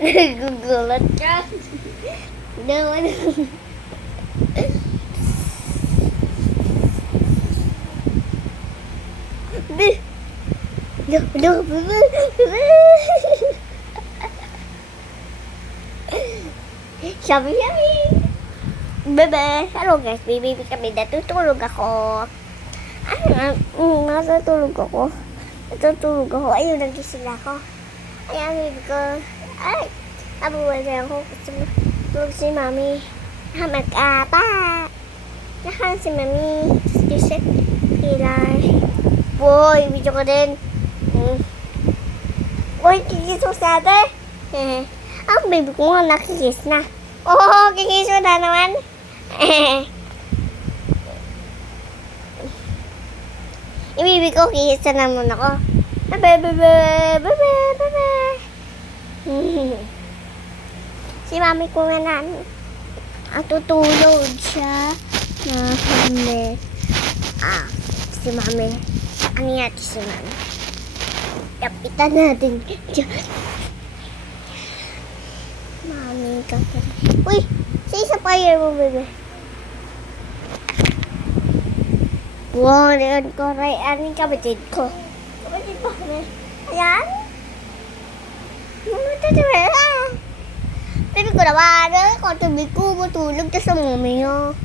Nagugulat ka. Naman. Sabi. Bebe, hello guys, baby kami, natutulog ako. Natutulog ako. Ayun, nagising ako. Ayan, baby ko. Ay, nabuhay na ako. Tulog si mami. Mag-apa. Nakan si mami. Kasi, pilay. Boy, video ko din. Boy, kikis mo sa ate. Ang baby ko nga nakikis na. Oh, kikis mo na naman. Ibibig ko, kikis na naman ako. Bebe. Si mami ko nga na ang tutulog siya. Si mami. Ano yata si mami? Kapitan natin. Mami ka. Uy, sa fire mo, bebe. Wow, leon ko. Aning kapatid ko. Kapatid ko. Ayan. Sabi ko naman, kung tubig ko, matulog ka sa mami niya.